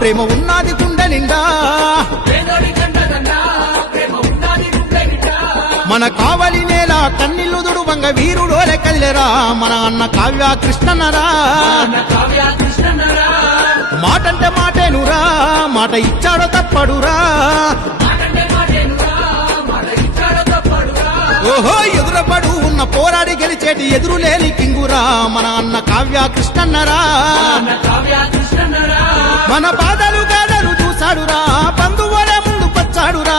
ప్రేమ ఉన్నది గుండె నిండా మన కావలి నేల కన్నీళ్లు దుడువంగ వీరుడోలే కదిలేరా మన అన్న కావ్య కృష్ణన్నరా మాటంటే మాటేనురా మాట ఇచ్చాడో తప్పడురా ఓహో ఎదురపడు ఉన్న పోరాడి గెలిచేటి ఎదురులేని కింగురా మన అన్న కావ్య కృష్ణన్నరా మన బాధలు గాథలు చూసాడురా బంధువులే ముందు పచ్చాడురా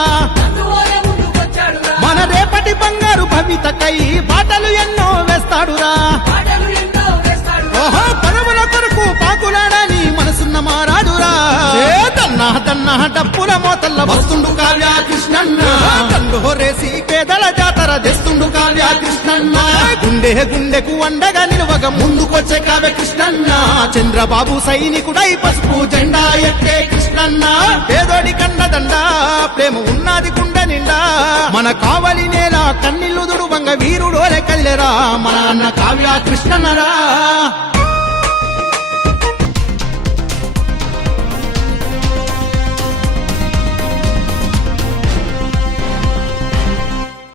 మన రేపటి బంగారు భవితకై బాటలు ఎన్నో వేస్తాడురా ఓహో పదవుల కొరకు పాకులాడని మనసున్న మారాడురా దన్నా దన్నా డప్పుల మోతల్ల వస్తుండు కావ్య కృష్ణన్న కళ్ళు హోరేసి పేదల జాతర తెస్తుండు కావ్య కృష్ణన్న గుండె గుండెకు అండగా నిలవగా ముందుకొచ్చే కావ్య కృష్ణన్న చంద్రబాబు సైనికుడై పసుపు జెండా ఎత్తే కృష్ణన్న పేదోడి కండదండ ప్రేమ ఉన్నది గుండె నిండా మన కావలి నేల కన్నీళ్లు దుడువంగ వీరుడోలే కదిలేరా మన అన్న కావ్య కృష్ణన్నరా